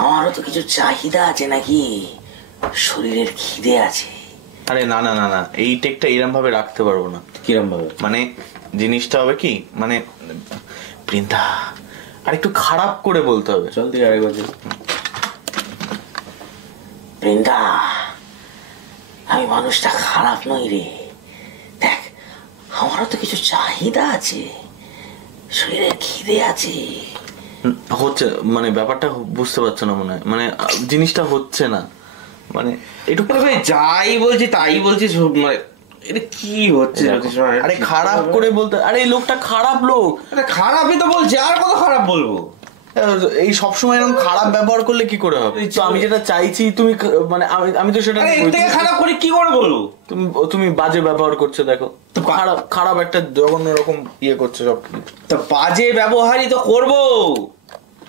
আমারও তো কিছু চাহিদা আছে নাকি, শরীরের খিদে আছে। আরে না না না না, এই টেকটা এরম ভাবে রাখতে পারবো না। কিরম ভাবে? মানে জিনিসটা হবে কি, মানে বৃন্দা আর একটু খারাপ করে বলতে হবে। চল তুই আরেক বছর। বৃন্দা, আমি মানুষটা খারাপ নই রে। দেখ, আমারও তো কিছু চাহিদা আছে, শরীরে খিদে আছে। হচ্ছে মানে ব্যাপারটা বুঝতে পারছো না মনে হয়, মানে জিনিসটা হচ্ছে না, মানে একটু যাই বলছি তাই বলছিস, মানে এটা কি হচ্ছে? আরে খারাপ করে বলতে, আরে এই লোকটা খারাপ লোক। খারাপই তো বলছি, আর কত খারাপ বলবো? এই সবসময় এরকম খারাপ ব্যবহার করলে কি করে হবে? তো আমি যেটা চাইছি তুমি মানে আমি তো সেটা খারাপ করে কি করে বলবো? তুমি বাজে ব্যবহার করছো, দেখো তো খারাপ খারাপ একটা জঘন্য রকম ইয়ে করছো সব। তো বাজে ব্যবহারই তো করবো,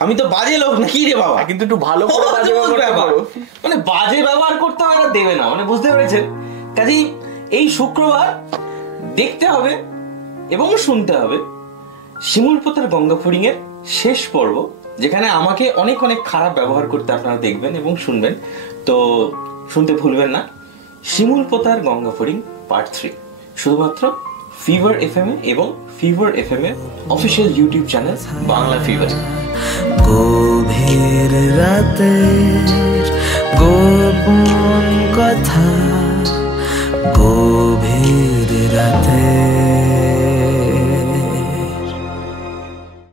আমি তো বাজে লোক নাকি রে বাবা? কিন্তু একটু ভালো করে বাজে ব্যবহার করো। মানে বাজে ব্যবহার করতে হবে না, দেবে না, মানে বুঝতে পেরেছেন? কাজেই এই শুক্রবার দেখতে হবে এবং শুনতে হবে শিমুলপোতার গঙ্গাফড়িং এর শেষ পর্ব, যেখানে আমাকে অনেক অনেক খারাপ ব্যবহার করতে আপনারা দেখবেন এবং শুনবেন। তো শুনতে ভুলবেন না শিমুলপোতার গঙ্গাফড়িং পার্ট 3, শুধুমাত্র ফিভার FM এ এবং ফিভার FM এর official YouTube channel Bangla fever. গভীর রাতের গোপন কথা, গভীর রাতে